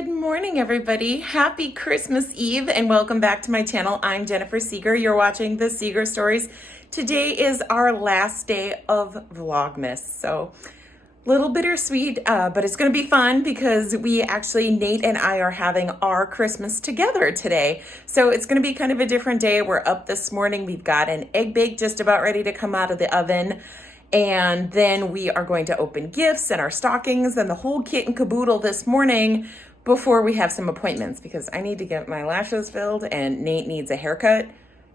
Good morning, everybody. Happy Christmas Eve and welcome back to my channel. I'm Jennifer Seeger. You're watching the Seeger Stories. Today is our last day of Vlogmas, so a little bittersweet, but it's going to be fun because Nate and I are having our Christmas together today. So it's going to be kind of a different day. We're up this morning. We've got an egg bake just about ready to come out of the oven. And then we are going to open gifts and our stockings and the whole kit and caboodle this morning before we have some appointments because I need to get my lashes filled and Nate needs a haircut.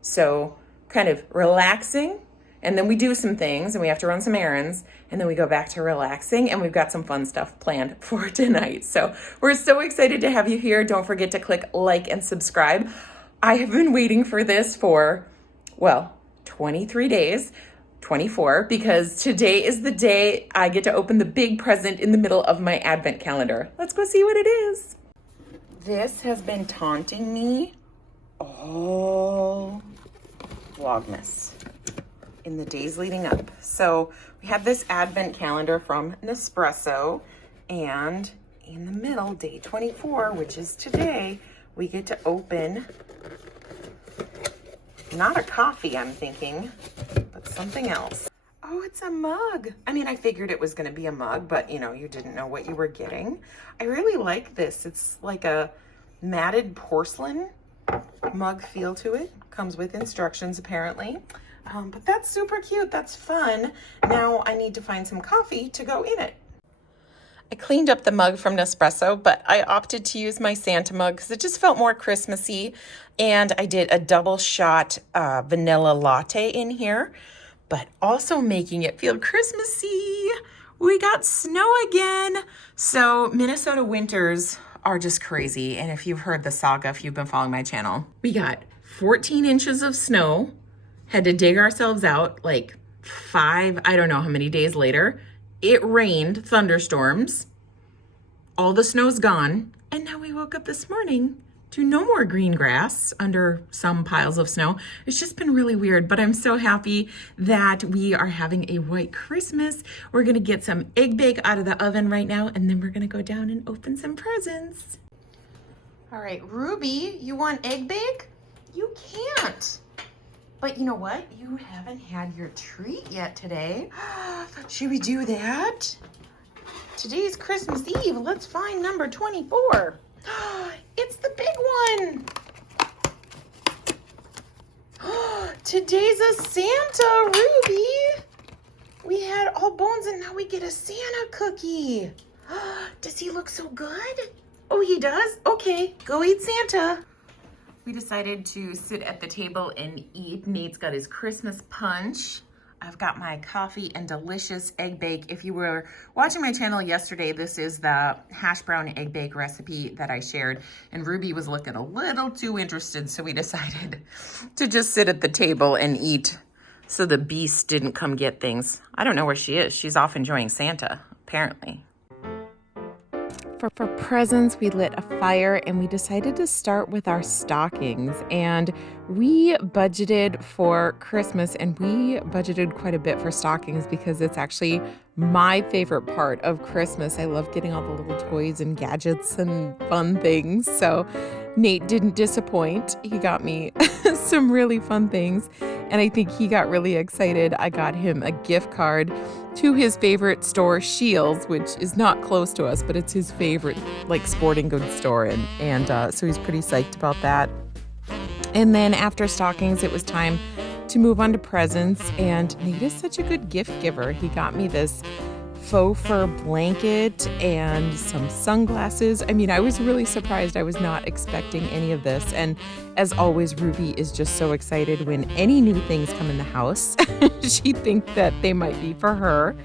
So kind of relaxing. And then we do some things and we have to run some errands and then we go back to relaxing and we've got some fun stuff planned for tonight. So we're so excited to have you here. Don't forget to click like and subscribe. I have been waiting for this for, 23 days. 24, because today is the day I get to open the big present in the middle of my advent calendar. Let's go see what it is. This has been taunting me all Vlogmas in the days leading up. So we have this advent calendar from Nespresso, and in the middle, day 24, which is today, we get to open not a coffee, I'm thinking, but something else. Oh, it's a mug. I mean, I figured it was going to be a mug, but you didn't know what you were getting. I really like this. It's like a matted porcelain mug feel to it. Comes with instructions, apparently. But that's super cute. That's fun. Now I need to find some coffee to go in it. I cleaned up the mug from Nespresso, but I opted to use my Santa mug because it just felt more Christmassy. And I did a double shot vanilla latte in here, but also making it feel Christmassy. We got snow again. So Minnesota winters are just crazy. And if you've heard the saga, if you've been following my channel, we got 14 inches of snow, had to dig ourselves out like 5, I don't know how many days later. It rained, thunderstorms, all the snow's gone, and now we woke up this morning to no more green grass under some piles of snow. It's just been really weird, but I'm so happy that we are having a white Christmas. We're gonna get some egg bake out of the oven right now, and then we're gonna go down and open some presents. All right, Ruby, you want egg bake? You can't. But you know what? You haven't had your treat yet today. Should we do that? Today's Christmas Eve. Let's find number 24. It's the big one. Today's a Santa, Ruby. We had all bones and now we get a Santa cookie. Does he look so good? Oh, he does? Okay, go eat Santa. We decided to sit at the table and eat. Nate's got his Christmas punch. I've got my coffee and delicious egg bake. If you were watching my channel yesterday, this is the hash brown egg bake recipe that I shared. And Ruby was looking a little too interested, so we decided to just sit at the table and eat so the beast didn't come get things. I don't know where she is. She's off enjoying Santa, apparently. For presents, we lit a fire and we decided to start with our stockings, and we budgeted for Christmas, and we budgeted quite a bit for stockings because it's actually my favorite part of Christmas. I love getting all the little toys and gadgets and fun things. So Nate didn't disappoint. He got me some really fun things, and I think he got really excited. I got him a gift card to his favorite store, Shields, which is not close to us, but it's his favorite sporting goods store, and so he's pretty psyched about that. And then after stockings, it was time to move on to presents, and Nate is such a good gift giver. He got me this faux fur blanket and some sunglasses. I mean, I was really surprised. I was not expecting any of this. And as always, Ruby is just so excited when any new things come in the house. She thinks that they might be for her.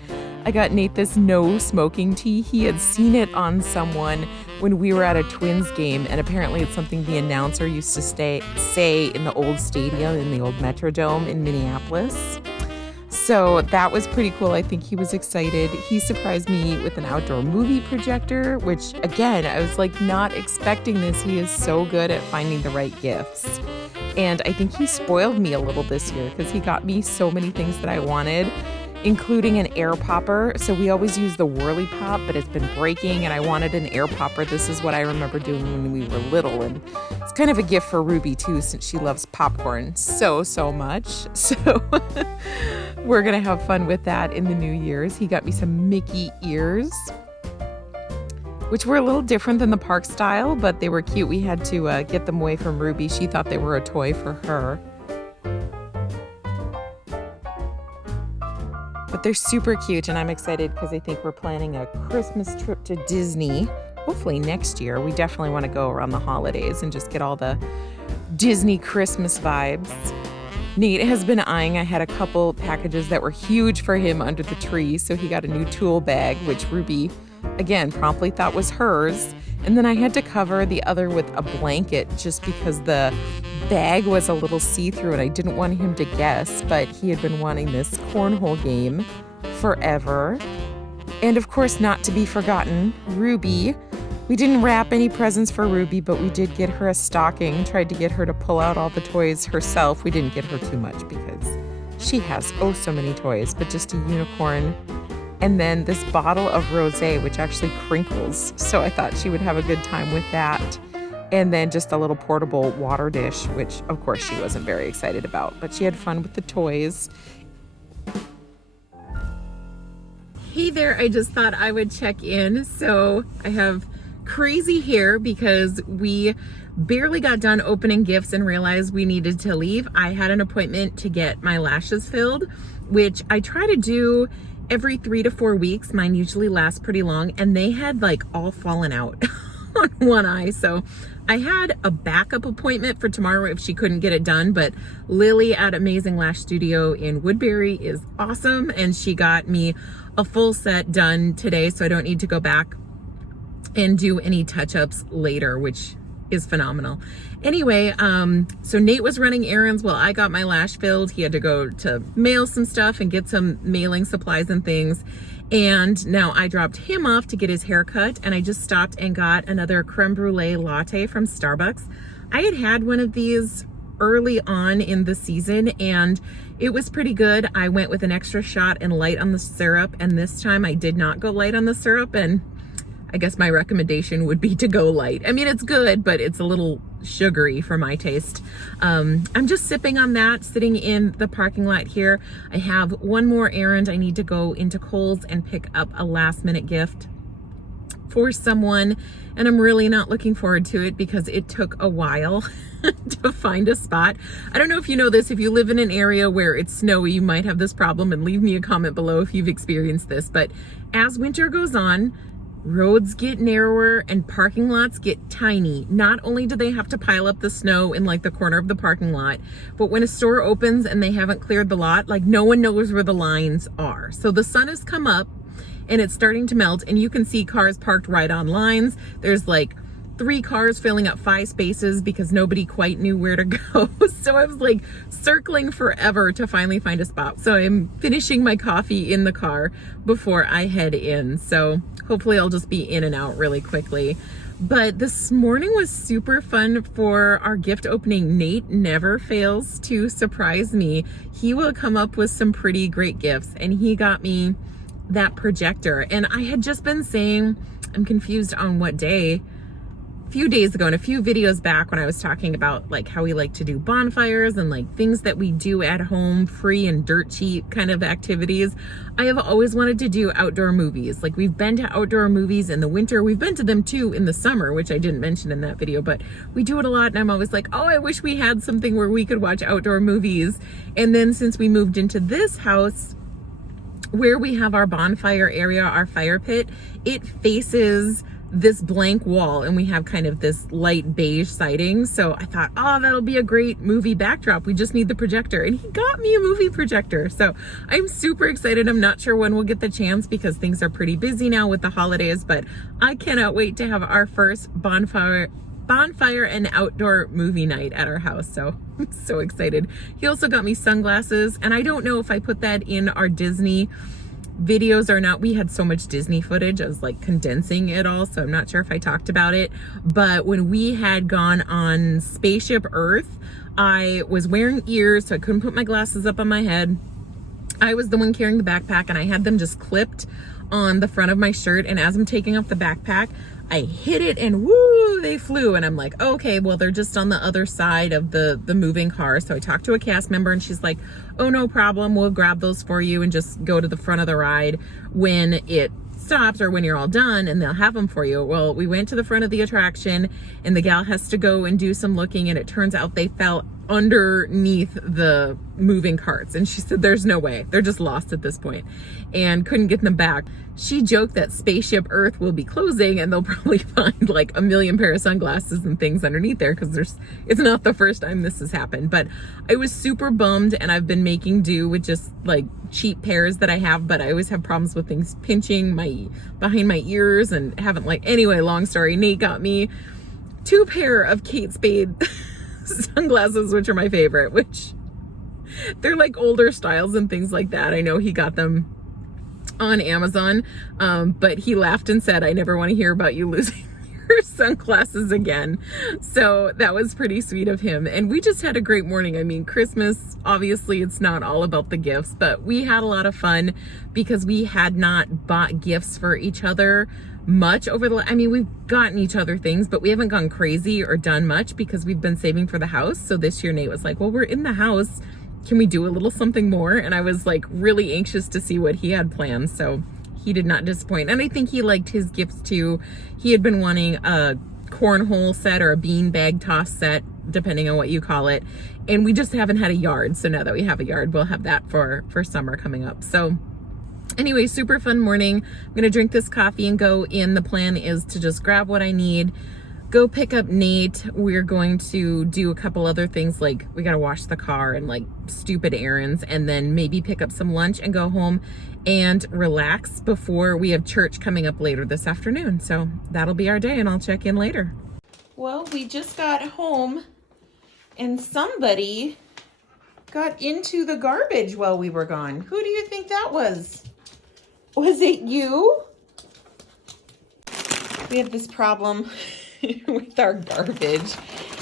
I got Nate this no smoking tea. He had seen it on someone when we were at a Twins game, and apparently it's something the announcer used to say in the old stadium, in the old Metrodome in Minneapolis. So that was pretty cool. I think he was excited. He surprised me with an outdoor movie projector, which again, I was not expecting this. He is so good at finding the right gifts. And I think he spoiled me a little this year because he got me so many things that I wanted. including an air popper. So we always use the Whirly Pop, but it's been breaking and I wanted an air popper. This is what I remember doing when we were little, and it's kind of a gift for Ruby too, since she loves popcorn so much. So we're gonna have fun with that in the New Year's. He got me some Mickey ears, which were a little different than the park style, but they were cute. We had to get them away from Ruby. She thought they were a toy for her. But they're super cute, and I'm excited because I think we're planning a Christmas trip to Disney, hopefully next year. We definitely want to go around the holidays and just get all the Disney Christmas vibes. Nate has been eyeing, I had a couple packages that were huge for him under the tree, so he got a new tool bag, which Ruby, again, promptly thought was hers. And then I had to cover the other with a blanket just because the bag was a little see-through and I didn't want him to guess, but he had been wanting this cornhole game forever. And of course, not to be forgotten, Ruby. We didn't wrap any presents for Ruby, but we did get her a stocking, tried to get her to pull out all the toys herself. We didn't get her too much because she has oh so many toys, but just a unicorn. And then this bottle of rosé, which actually crinkles. So I thought she would have a good time with that. And then just a little portable water dish, which of course she wasn't very excited about, but she had fun with the toys. Hey there, I just thought I would check in. So I have crazy hair because we barely got done opening gifts and realized we needed to leave. I had an appointment to get my lashes filled, which I try to do every 3 to 4 weeks. Mine usually lasts pretty long, and they had like all fallen out on one eye. So I had a backup appointment for tomorrow if she couldn't get it done, but Lily at Amazing Lash Studio in Woodbury is awesome, and she got me a full set done today, so I don't need to go back and do any touch-ups later, which is phenomenal. Anyway, so Nate was running errands while I got my lash filled. He had to go to mail some stuff and get some mailing supplies and things. And now I dropped him off to get his hair cut, and I just stopped and got another creme brulee latte from Starbucks. I had one of these early on in the season and it was pretty good. I went with an extra shot and light on the syrup, and this time I did not go light on the syrup, and I guess my recommendation would be to go light. I mean, it's good, but it's a little sugary for my taste. I'm just sipping on that, sitting in the parking lot here. I have one more errand. I need to go into Kohl's and pick up a last minute gift for someone, and I'm really not looking forward to it because it took a while to find a spot. I don't know if you know this. If you live in an area where it's snowy, you might have this problem, and leave me a comment below if you've experienced this. But as winter goes on, roads get narrower and parking lots get tiny. Not only do they have to pile up the snow in like the corner of the parking lot, but when a store opens and they haven't cleared the lot, like no one knows where the lines are. So the sun has come up and it's starting to melt, and you can see cars parked right on lines. There's like 3 cars filling up 5 spaces because nobody quite knew where to go. So I was like circling forever to finally find a spot. So I'm finishing my coffee in the car before I head in. So hopefully I'll just be in and out really quickly. But this morning was super fun for our gift opening. Nate never fails to surprise me. He will come up with some pretty great gifts, and he got me that projector. And I had just been saying, I'm confused on what day, a few days ago in a few videos back when I was talking about like how we like to do bonfires and like things that we do at home, free and dirt cheap kind of activities. I have always wanted to do outdoor movies. Like we've been to outdoor movies in the winter. We've been to them too in the summer, which I didn't mention in that video, but we do it a lot. And I'm always like, oh, I wish we had something where we could watch outdoor movies. And then since we moved into this house, where we have our bonfire area, our fire pit, it faces this blank wall, and we have kind of this light beige siding. So I thought, oh, that'll be a great movie backdrop. We just need the projector. And he got me a movie projector. So I'm super excited. I'm not sure when we'll get the chance because things are pretty busy now with the holidays, but I cannot wait to have our first bonfire and outdoor movie night at our house. So I'm so excited. He also got me sunglasses, and I don't know if I put that in our Disney videos or not. We had so much Disney footage, I was like condensing it all, so I'm not sure if I talked about it. But when we had gone on Spaceship Earth, I was wearing ears, so I couldn't put my glasses up on my head. I was the one carrying the backpack, and I had them just clipped on the front of my shirt. And as I'm taking off the backpack, I hit it and woo, they flew. And I'm like, okay, well, they're just on the other side of the moving car. So I talked to a cast member, and she's like, oh, no problem. We'll grab those for you and just go to the front of the ride when it stops or when you're all done, and they'll have them for you. Well, we went to the front of the attraction, and the gal has to go and do some looking, and it turns out they fell underneath the moving carts, and she said there's no way, they're just lost at this point, and couldn't get them back. She joked that Spaceship Earth will be closing, and they'll probably find like a million pair of sunglasses and things underneath there, because it's not the first time this has happened. But I was super bummed, and I've been making do with just like cheap pairs that I have, but I always have problems with things pinching behind my ears, and haven't, like, anyway, long story. Nate got me 2 pair of Kate Spade sunglasses, which are my favorite, which they're like older styles and things like that. I know he got them on Amazon, but he laughed and said, I never want to hear about you losing your sunglasses again. So that was pretty sweet of him. And we just had a great morning. I mean, Christmas, obviously it's not all about the gifts, but we had a lot of fun because we had not bought gifts for each other much over I mean, we've gotten each other things, but we haven't gone crazy or done much because we've been saving for the house. So this year Nate was like, well, we're in the house, can we do a little something more? And I was like really anxious to see what he had planned. So he did not disappoint. And I think he liked his gifts too. He had been wanting a cornhole set or a bean bag toss set, depending on what you call it. And we just haven't had a yard. So now that we have a yard, we'll have that for summer coming up. So anyway, super fun morning. I'm gonna drink this coffee and go in. The plan is to just grab what I need, go pick up Nate. We're going to do a couple other things, like we gotta wash the car and like stupid errands, and then maybe pick up some lunch and go home and relax before we have church coming up later this afternoon. So that'll be our day, and I'll check in later. Well, we just got home and somebody got into the garbage while we were gone. Who do you think that was? Was it you? We have this problem with our garbage,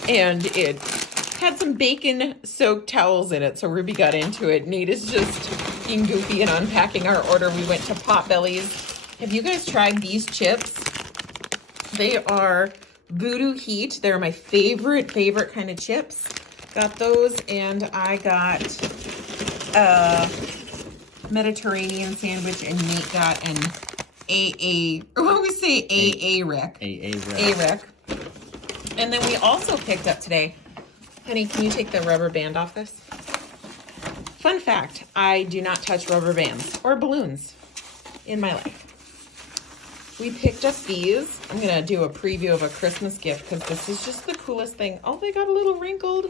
and it had some bacon-soaked towels in it, so Ruby got into it. Nate is just being goofy and unpacking our order. We went to Potbelly's. Have you guys tried these chips? They are Voodoo Heat. They're my favorite kind of chips. Got those, and I got a Mediterranean sandwich, and Nate got an what do we say? A-Rick. A-Rick. And then we also picked up today, honey, can you take the rubber band off this? Fun fact, I do not touch rubber bands or balloons in my life. We picked up these. I'm going to do a preview of a Christmas gift because this is just the coolest thing. Oh, they got a little wrinkled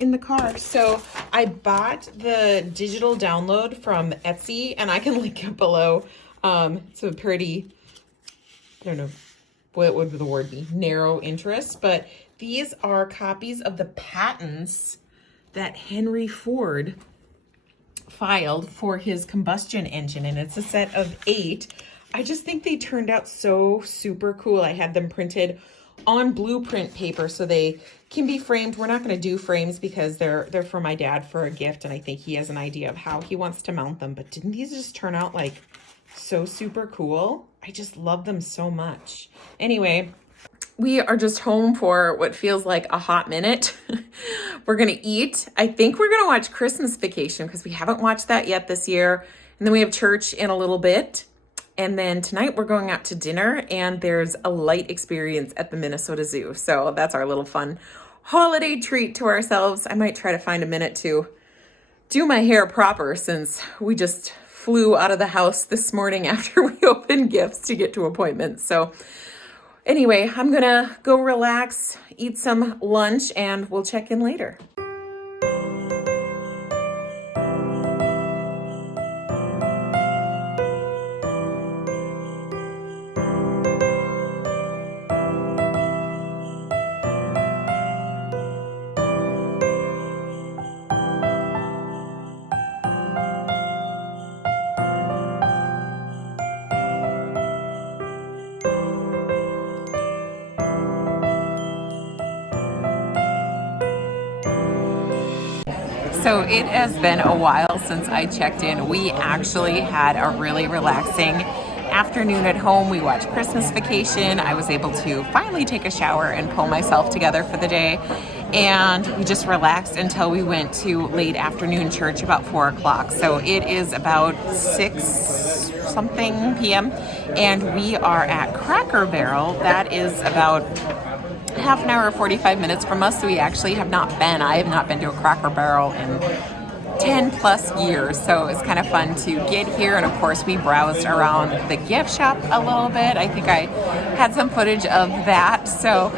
in the car. So I bought the digital download from Etsy, and I can link it below. It's a pretty, I don't know, what would the word be? Narrow interest, but these are copies of the patents that Henry Ford filed for his combustion engine, and it's a set of 8. I just think they turned out so super cool. I had them printed on blueprint paper so they can be framed. We're not going to do frames because they're for my dad for a gift, and I think he has an idea of how he wants to mount them. But didn't these just turn out like so super cool? I just love them so much. Anyway, we are just home for what feels like a hot minute. We're going to eat. I think we're going to watch Christmas Vacation because we haven't watched that yet this year. And then we have church in a little bit. And then tonight we're going out to dinner, and there's a light experience at the Minnesota Zoo. So that's our little fun holiday treat to ourselves. I might try to find a minute to do my hair proper since we just flew out of the house this morning after we opened gifts to get to appointments. So anyway, I'm gonna go relax, eat some lunch, and we'll check in later. So it has been a while since I checked in. We actually had a really relaxing afternoon at home. We watched Christmas Vacation. I was able to finally take a shower and pull myself together for the day. And we just relaxed until we went to late afternoon church about 4 o'clock. So it is about 6 something p.m. and we are at Cracker Barrel. That is about half an hour or 45 minutes from us. So we actually have not been. I have not been to a Cracker Barrel in 10 plus years, so it was kind of fun to get here. And of course we browsed around the gift shop a little bit. I think I had some footage of that. So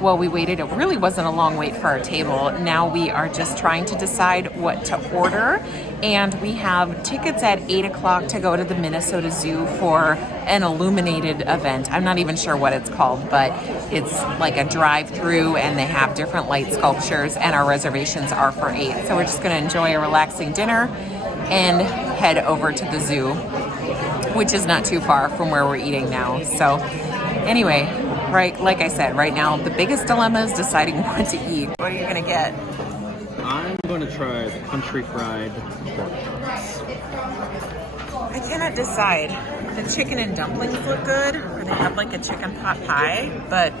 while we waited, it really wasn't a long wait for our table. Now we are just trying to decide what to order, and we have tickets at 8 o'clock to go to the Minnesota Zoo for an illuminated event. I'm not even sure what it's called, but it's like a drive-through and they have different light sculptures, and our reservations are for 8. So we're just going to enjoy a relaxing dinner and head over to the zoo, which is not too far from where we're eating now. So anyway, right, like I said, right now the biggest dilemma is deciding what to eat. What are you going to get? I'm going to try the country fried pork chops. I cannot decide. The chicken and dumplings look good, or they have like a chicken pot pie, but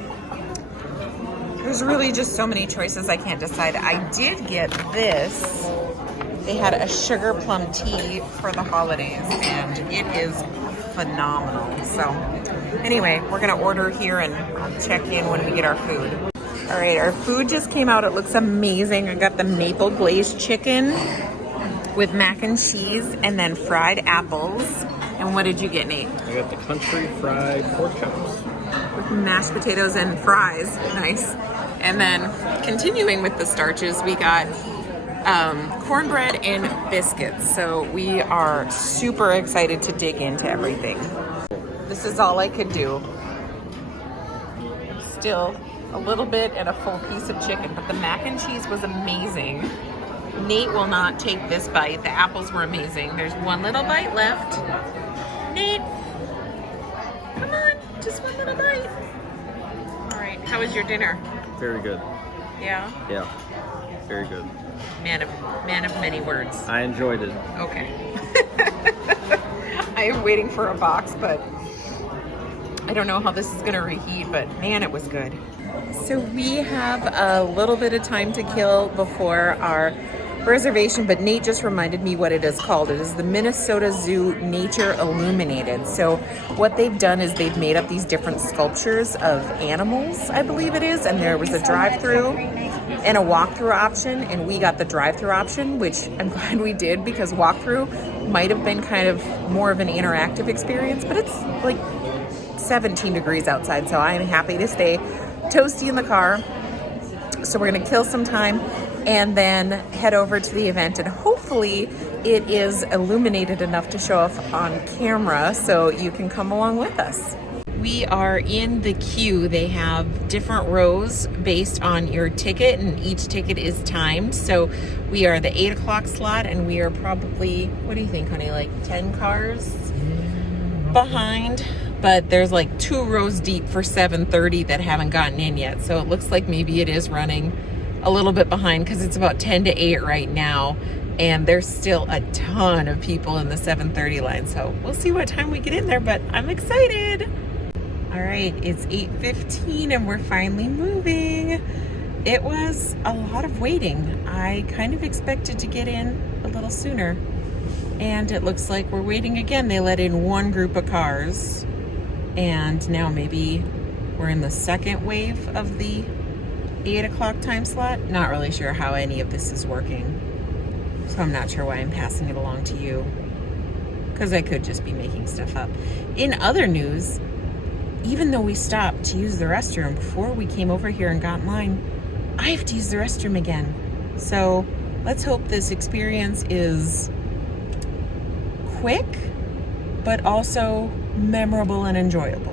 there's really just so many choices I can't decide. I did get this. They had a sugar plum tea for the holidays, and it is phenomenal. So anyway, we're gonna order here and I'll check in when we get our food. All right, our food just came out. It looks amazing. I got the maple glazed chicken with mac and cheese and then fried apples. And what did you get, Nate? I got the country fried pork chops. With mashed potatoes and fries. Nice. And then continuing with the starches, we got cornbread and biscuits. So we are super excited to dig into everything. This is all I could do. Still a little bit and a full piece of chicken, but the mac and cheese was amazing. Nate will not take this bite. The apples were amazing. There's one little bite left. Nate, come on, just one little bite. All right, how was your dinner? Very good. Yeah? Yeah, very good. Man of many words. I enjoyed it. Okay. I am waiting for a box, but I don't know how this is gonna reheat, but man, it was good. So we have a little bit of time to kill before our reservation, but Nate just reminded me what it is called. It is the Minnesota Zoo Nature Illuminated. So what they've done is they've made up these different sculptures of animals, I believe it is, and there was a drive-through and a walk-through option, and we got the drive-through option, which I'm glad we did, because walk-through might have been kind of more of an interactive experience, but it's like 17 degrees outside, so I am happy to stay toasty in the car. So we're gonna kill some time and then head over to the event, and hopefully it is illuminated enough to show off on camera so you can come along with us. We are in the queue. They have different rows based on your ticket, and each ticket is timed. So we are the 8 o'clock slot, and we are probably, what do you think, honey, like 10 cars behind? But there's like 2 rows deep for 7:30 that haven't gotten in yet. So it looks like maybe it is running a little bit behind, because it's about 10 to 8 right now. And there's still a ton of people in the 7:30 line. So we'll see what time we get in there, but I'm excited. All right, it's 8:15 and we're finally moving. It was a lot of waiting. I kind of expected to get in a little sooner. And it looks like we're waiting again. They let in one group of cars. And now maybe we're in the second wave of the 8 o'clock time slot. Not really sure how any of this is working. So I'm not sure why I'm passing it along to you, because I could just be making stuff up. In other news, even though we stopped to use the restroom before we came over here and got in line, I have to use the restroom again. So let's hope this experience is quick, but also memorable and enjoyable.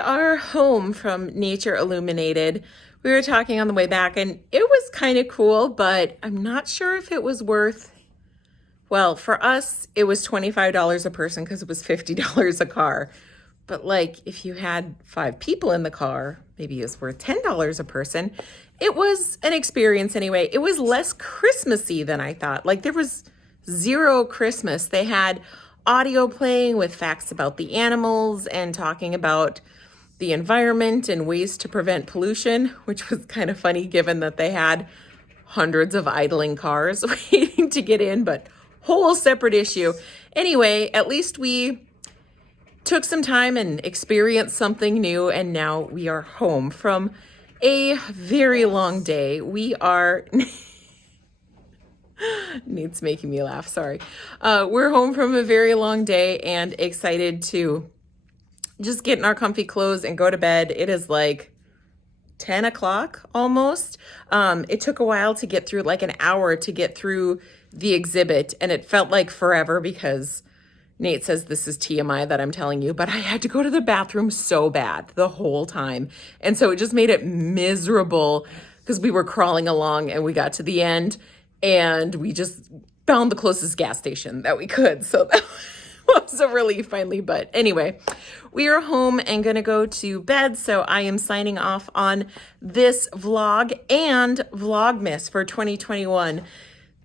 are home from Nature Illuminated. We were talking on the way back and it was kind of cool, but I'm not sure if it was worth, well, for us, it was $25 a person because it was $50 a car. But like if you had 5 people in the car, maybe it's worth $10 a person. It was an experience anyway. It was less Christmassy than I thought. Like there was zero Christmas. They had audio playing with facts about the animals and talking about the environment and ways to prevent pollution, which was kind of funny given that they had hundreds of idling cars waiting to get in, but whole separate issue. Anyway, at least we took some time and experienced something new, and now we are home from a very long day. We are... Nate's making me laugh, sorry. We're home from a very long day and excited to just get in our comfy clothes and go to bed. It is like 10 o'clock almost. It took a while to get through, like an hour to get through the exhibit, and it felt like forever because Nate says this is TMI that I'm telling you, but I had to go to the bathroom so bad the whole time. And so it just made it miserable because we were crawling along and we got to the end and we just found the closest gas station that we could. So that was a relief finally. But anyway, we are home and gonna go to bed. So I am signing off on this vlog and Vlogmas for 2021.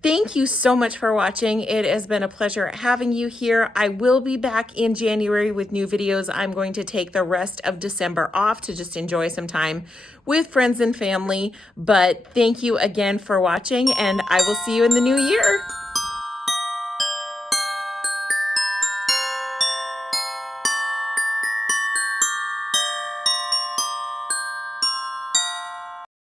Thank you so much for watching. It has been a pleasure having you here. I will be back in January with new videos. I'm going to take the rest of December off to just enjoy some time with friends and family. But thank you again for watching, and I will see you in the new year.